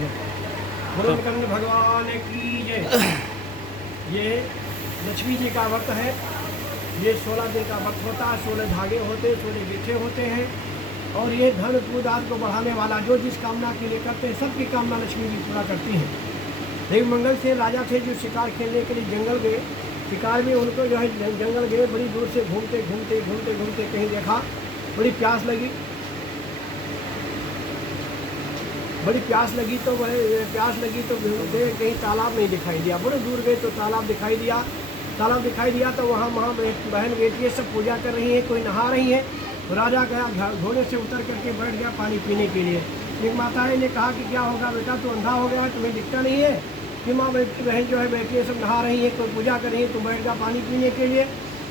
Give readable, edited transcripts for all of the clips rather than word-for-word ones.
बोलो कर्ण भगवान की जय। ये लक्ष्मी जी का व्रत है। ये 16 दिन का व्रत होता है। 16 धागे होते, 16 गिट्ठे होते हैं। और ये धन कूद आदि को बढ़ाने वाला, जो जिस कामना के लिए करते हैं सबकी कामना लक्ष्मी जी पूरा करती हैं। देव मंगल से राजा थे जो शिकार खेलने के लिए जंगल गए। शिकार में उनको जो है जंगल गए, बड़ी दूर से घूमते घूमते घूमते घूमते कहीं देखा, बड़ी प्यास लगी तो गए, कहीं तालाब नहीं दिखाई दिया। बड़े दूर गए तो तालाब दिखाई दिया तो वहाँ बहन बेटियाँ सब पूजा कर रही हैं, कोई नहा रही है। राजा गया, घोड़े से उतर करके बैठ गया पानी पीने के लिए। एक माता ने कहा कि क्या होगा बेटा, तू अंधा हो गया है, तुम्हें दिखता नहीं है कि माँ बहन जो है बेटियाँ सब नहा रही हैं, कोई पूजा कर रही है, तुम बैठ गया पानी पीने के लिए।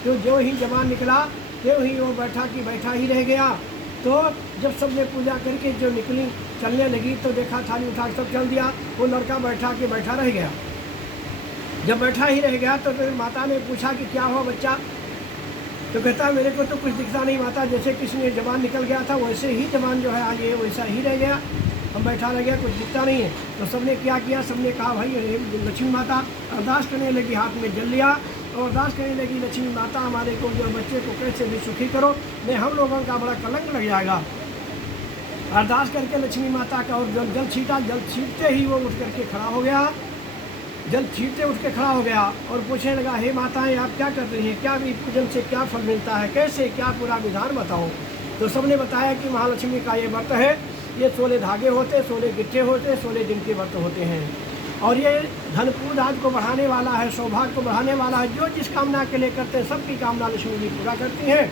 तो जो ही जवान निकला त्यों ही वो बैठा ही रह गया। तो जब सबने पूजा करके जो निकली चलने लगी तो देखा थाली उठा सब चल दिया। वो लड़का बैठा रह गया। जब बैठा ही रह गया तो फिर माता ने पूछा कि क्या हुआ बच्चा, तो कहता मेरे को तो कुछ दिखता नहीं माता, जैसे किसी ने जवान निकल गया था वैसे ही जवान जो है आज ये वैसा ही रह गया, हम बैठा रह गया, कुछ दिखता नहीं है। तो सबने क्या किया, सबने कहा भाई लक्ष्मी माता, अरदास करने लगी, हाथ में जल लिया और अरदास करने लगी, लक्ष्मी माता हमारे को जो बच्चे को कैसे भी सुखी करो, नहीं हम लोगों का बड़ा कलंक लग जाएगा। अरदास करके लक्ष्मी माता का और जल छींटते ही वो उठ करके खड़ा हो गया। जल छींटते उठ के खड़ा हो गया और पूछने लगा, हे माताएं आप क्या कर रही हैं, क्या भी पूजन से क्या फल मिलता है, कैसे क्या पूरा विधान बताओ। तो सबने बताया कि महालक्ष्मी का ये व्रत है, ये 16 धागे होते, 16 गिट्ठे होते, 16 दिन के व्रत होते हैं। और ये धन कूद आदि को बढ़ाने वाला है, सौभाग्य को बढ़ाने वाला है, जो जिस कामना के लिए करते हैं सबकी कामना लक्ष्मी जी पूरा करती हैं।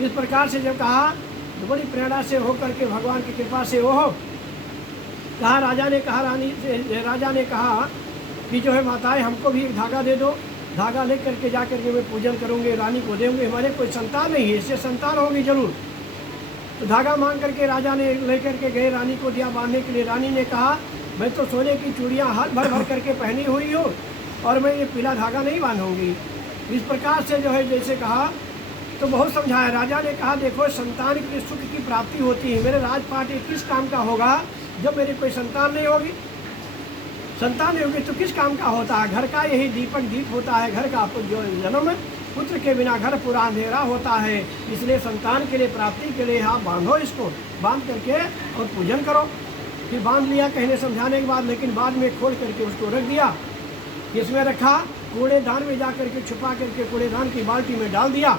इस प्रकार से जब कहा तो बड़ी प्रेरणा से होकर के भगवान की कृपा से वो कहा, राजा ने कहा कि जो है माताएं हमको भी एक धागा दे दो, धागा ले करके जा करके मैं पूजन करूँगी, रानी को देंगे, हमारे कोई संतान नहीं है, इससे संतान होगी जरूर। तो धागा मांग करके राजा ने लेकर के गए, रानी को दिया बांधने के लिए। रानी ने कहा मैं तो सोने की चूड़ियाँ हाथ भर करके पहनी हुई हूँ और मैं ये पीला धागा नहीं बांधूंगी। इस प्रकार से जो है जैसे कहा तो बहुत समझाया। राजा ने कहा देखो संतान के सुख की प्राप्ति होती है, मेरे राजपाट किस काम का होगा जब मेरी कोई संतान नहीं होगी। संतान नहीं होगी तो किस काम का होता है, घर का यही दीप होता है, घर का जो जन्म, पुत्र के बिना घर पूरा अंधेरा होता है। इसलिए संतान के लिए प्राप्ति के लिए आप बांधो, इसको बांध करके और पूजन करो। फिर बांध लिया कहने समझाने के बाद, लेकिन बाद में खोल करके उसको रख दिया। इसमें रखा, कूड़ेदान में जा करके छुपा करके कूड़ेदान की बाल्टी में डाल दिया।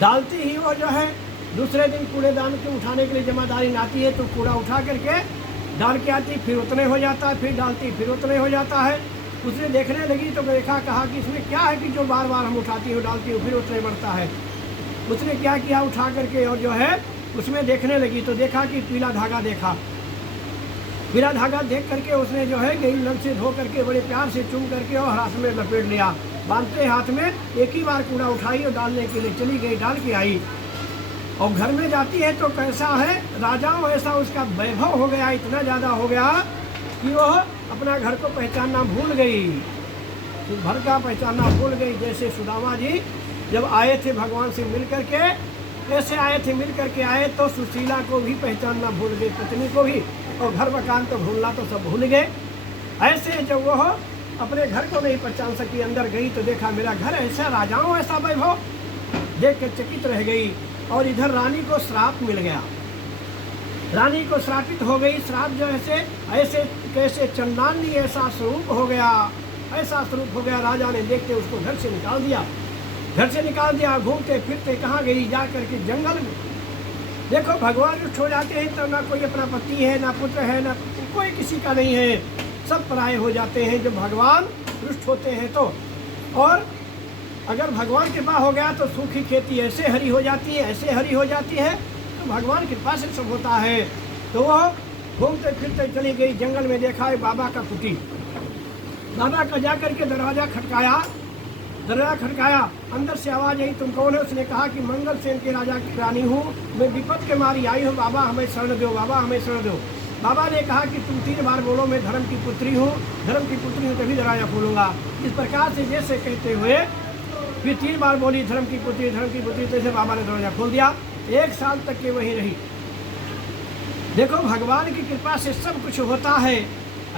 डालती ही वो जो है दूसरे दिन कूड़ेदान को उठाने के लिए जमादारी आती है तो कूड़ा उठा करके डाल के आती, फिर उतने हो जाता है, फिर डालती फिर उतने हो जाता है। उसने देखने लगी तो देखा, कहा कि इसमें क्या है कि जो बार बार हम उठाती हूँ डालती हूँ फिर उतने बढ़ता है। उसने क्या किया, उठा करके और जो है उसमें देखने लगी तो देखा कि पीला धागा देखा। पीला धागा देख करके उसने जो है गई नल से धो करके बड़े प्यार से चुम करके और हाथ में लपेट लिया। बांधते हाथ में एक ही बार कूड़ा उठाई और डालने के लिए चली गई, डाल के आई। और घर में जाती है तो कैसा है, राजाओं ऐसा उसका वैभव हो गया, इतना ज़्यादा हो गया कि वो अपना घर को पहचानना भूल गई, तो घर का पहचानना भूल गई। जैसे सुदामा जी जब आए थे भगवान से मिल करके, ऐसे आए थे, मिल करके आए तो सुशीला को भी पहचानना भूल गए, पत्नी को भी, और घर मकान तो भूलना तो सब भूल गए। ऐसे जब वो अपने घर को नहीं पहचान सकी, अंदर गई तो देखा मेरा घर ऐसा, राजाओं ऐसा वैभव, देख कर चकित रह गई। और इधर रानी को श्राप मिल गया, रानी को श्रापित हो गई। श्राप जो ऐसे कैसे चंडालनी ऐसा स्वरूप हो गया, ऐसा स्वरूप हो गया। राजा ने देखते उसको घर से निकाल दिया। घूमते फिरते कहाँ गई, जा करके जंगल में। देखो भगवान रुष्ट हो जाते हैं तो ना कोई अपना पति है, ना पुत्र है, ना कोई किसी का नहीं है, सब पराये हो जाते हैं जब भगवान रुष्ट होते हैं तो। और अगर भगवान कृपा हो गया तो सूखी खेती ऐसे हरी हो जाती है, ऐसे हरी हो जाती है, तो भगवान कृपा से सब होता है। तो वो घूमते फिरते चली गई जंगल में, देखा है बाबा का कुटी। बाबा का जा करके दरवाज़ा खटकाया, अंदर से आवाज़ आई, तुम कौन है? उसने कहा कि मंगल सेन के राजा की रानी हूँ, मैं विपद के मारी आई हूँ, बाबा हमें शरण दो, बाबा हमें शरण दो। बाबा ने कहा कि तुम 3 बार बोलो मैं धर्म की पुत्री हूँ, तभी दरवाजा खोलूँगा। इस प्रकार से जैसे कहते हुए फिर 3 बार बोली धर्म की पुत्री, तैसे बाबा ने दरवाजा खोल दिया। 1 साल तक के वहीं रही। देखो भगवान की कृपा से सब कुछ होता है।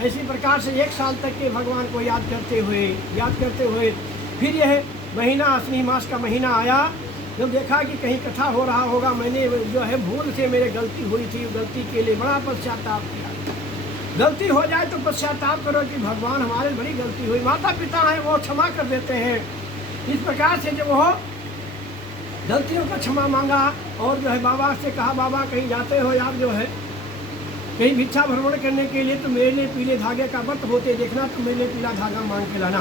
इसी प्रकार से 1 साल तक के भगवान को याद करते हुए फिर यह महीना आश्विन मास का महीना आया। जब देखा कि कहीं कथा हो रहा होगा, मैंने जो है भूल से मेरे गलती हुई थी, गलती के लिए बड़ा पश्चाताप किया। गलती हो जाए तो पश्चाताप करो कि भगवान हमारे बड़ी गलती हुई, माता पिता हैं वो क्षमा कर देते हैं। इस प्रकार से जब वो गलतियों का क्षमा मांगा और जो है बाबा से कहा, बाबा कहीं जाते हो आप जो है कहीं भिक्षा भ्रमण करने के लिए, तो मेरे लिए पीले धागे का व्रत होते देखना, तो मेरे लिए पीला धागा मांग के लाना।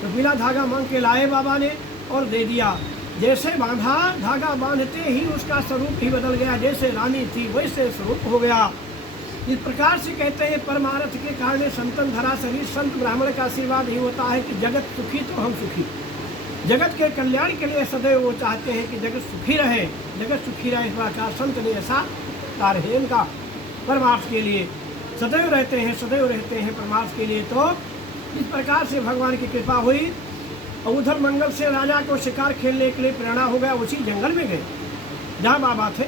तो पीला धागा मांग के लाए बाबा ने और दे दिया। जैसे बांधा, धागा बांधते ही उसका स्वरूप ही बदल गया, जैसे रानी थी वैसे स्वरूप हो गया। इस प्रकार से कहते हैं परमार्थ के कारण संतन धरा शरीर। संत ब्राह्मण का आशीर्वाद ही होता है कि जगत सुखी तो हम सुखी। जगत के कल्याण के लिए सदैव वो चाहते हैं कि जगत सुखी रहे, जगत सुखी रहे। इस प्रकार संत ने ऐसा कार्य है इनका परमार्थ के लिए, सदैव रहते हैं परमार्थ के लिए। तो इस प्रकार से भगवान की कृपा हुई और उधर मंगल से राजा को शिकार खेलने के लिए प्रेरणा हो गया। उसी जंगल में गए जहाँ बाबा थे,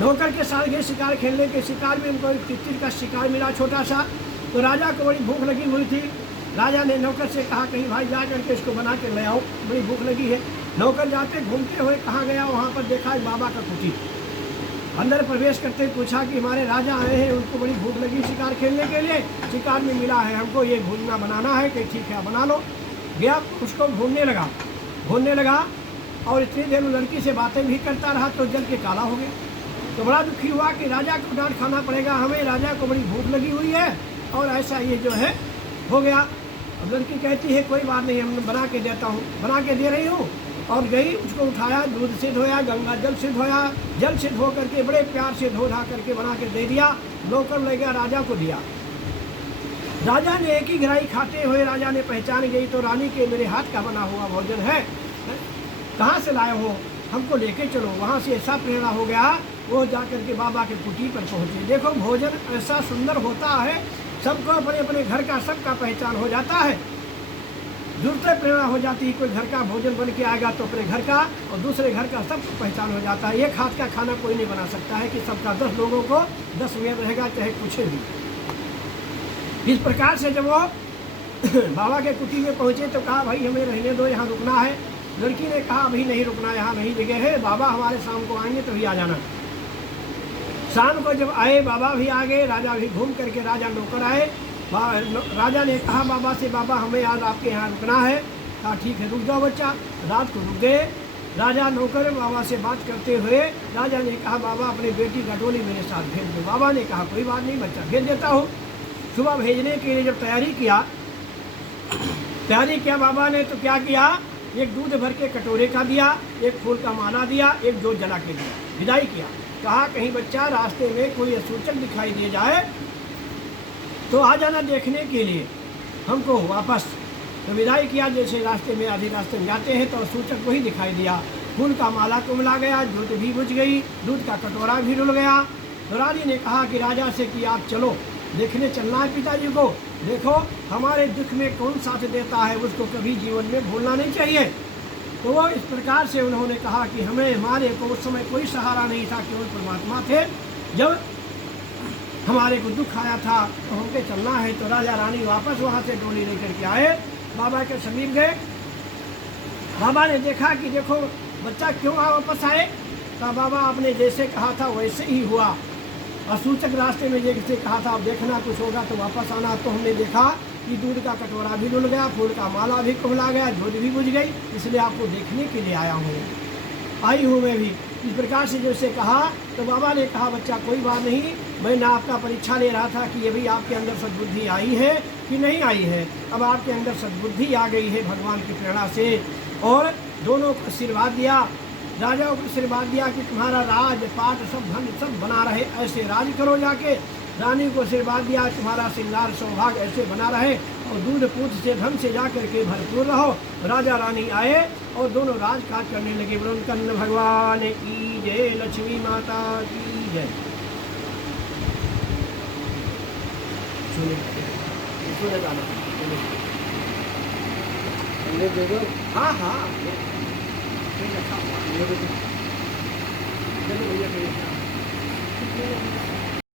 नौकर के साथ गए शिकार खेलने के। शिकार में उनको एक तितर का शिकार मिला छोटा सा। तो राजा को बड़ी भूख लगी हुई थी। राजा ने नौकर से कहा कहीं भाई जा करके इसको बना के ले आओ, बड़ी भूख लगी है। नौकर जाते घूमते हुए कहाँ गया, वहाँ पर देखा एक बाबा का कुटी। अंदर प्रवेश करते पूछा कि हमारे राजा आए हैं, उनको बड़ी भूख लगी शिकार खेलने के लिए, शिकार में मिला है, हमको ये भूजना बनाना है। कि ठीक है बना लो। गया उसको भूनने लगा और इतनी देर वो लड़की से बातें भी करता रहा तो जल के काला हो गया। तो बड़ा दुखी हुआ कि राजा को डांट खाना पड़ेगा हमें, राजा को बड़ी भूख लगी हुई है और ऐसा ये जो है हो गया। अब लड़की कहती है कोई बात नहीं, हम बना के देता हूँ, बना के दे रही हूँ। और गई, उसको उठाया, दूध से धोया, गंगा जल से धोया, जल से धो करके बड़े प्यार से धो धा करके बना के दे दिया। नौकर ले गया राजा को दिया। राजा ने एक ही गिराई खाते हुए राजा ने पहचान गई, तो रानी के मेरे हाथ का बना हुआ भोजन है, कहाँ से लाए हो, हमको लेके चलो। वहाँ से ऐसा प्रेरणा हो गया, वो जा करके बाबा के कुटी पर पहुँचे। देखो भोजन ऐसा सुंदर होता है, सबको अपने अपने घर का सबका पहचान हो जाता है। जुड़ते प्रेरणा हो जाती है। कोई घर का भोजन बन के आएगा तो अपने घर का और दूसरे घर का सबको पहचान हो जाता है। एक हाथ का खाना कोई नहीं बना सकता है कि सबका 10 लोगों को 10 मिनट रहेगा चाहे कुछ भी। इस प्रकार से जब वो बाबा के कुटी में पहुँचे तो कहा भाई हमें रहने दो, यहाँ रुकना है। लड़की ने कहा अभी नहीं रुकना, यहाँ नहीं जगह है, बाबा हमारे शाम को आएंगे तभी आ जाना। शाम को जब आए बाबा भी आ गए, राजा भी घूम करके, राजा नौकर आए। राजा ने कहा बाबा से, बाबा हमें आज आपके यहाँ रुकना है। कहा ठीक है रुक जाओ बच्चा। रात को रुक गए। राजा नौकर बाबा से बात करते हुए राजा ने कहा बाबा अपनी बेटी का डोली मेरे साथ भेज दो। बाबा ने कहा कोई बात नहीं बच्चा भेज देता हूँ। सुबह भेजने के लिए जब तैयारी किया बाबा ने, तो क्या किया, एक दूध भर के कटोरे का दिया, एक फूल का माला दिया, एक जोत जला के दिया, विदाई किया। कहा कहीं बच्चा रास्ते में कोई असूचक दिखाई दे जाए तो आ जाना देखने के लिए हमको वापस। तो विदाई किया। जैसे रास्ते में आधे रास्ते में जाते हैं तो सूचक वही दिखाई दिया। फूल का माला कुमला गया, ज्योत भी बुझ गई, दूध का कटोरा भी डुल गया। तो रानी ने कहा कि राजा से कि आप चलो, देखने चलना है पिताजी को, देखो हमारे दुख में कौन साथ देता है, उसको कभी जीवन में भूलना नहीं चाहिए। तो वो इस प्रकार से उन्होंने कहा कि हमारे को उस समय कोई सहारा नहीं था, केवल परमात्मा थे। जब हमारे को दुख आया था तो हमको चलना है। तो राजा रानी वापस वहाँ से डोली लेकर के आए, बाबा के समीप गए। बाबा ने देखा कि देखो बच्चा क्यों वापस आए। तो बाबा आपने जैसे कहा था वैसे ही हुआ। असूचक रास्ते में जैसे कहा था अब देखना कुछ होगा तो वापस आना। तो हमने देखा कि दूध का कटोरा भी डुल गया, फूल का माला भी कुमला गया, ज्योत भी बुझ गई, इसलिए आपको देखने के लिए आई हूँ मैं भी। इस प्रकार से जैसे कहा तो बाबा ने कहा बच्चा कोई बात नहीं, मैं ना आपका परीक्षा ले रहा था कि ये भी आपके अंदर सद्बुद्धि आई है कि नहीं आई है। अब आपके अंदर सद्बुद्धि आ गई है भगवान की प्रेरणा से। और दोनों को आशीर्वाद दिया, राजाओं को आशीर्वाद दिया कि तुम्हारा राज पाट सब धन सब बना रहे, ऐसे राज करो जाके। रानी को आशीर्वाद दिया तुम्हारा श्रृंगार सौभाग्य ऐसे बना रहे और दूध पूत से धन से जा करके भरपूर रहो। राजा रानी आए और दोनों राजकाज करने लगे। वरुण कन्न भगवान की जय, लक्ष्मी माता की जय। सुने गाना हाँ हाँ चलो भैया नहीं है।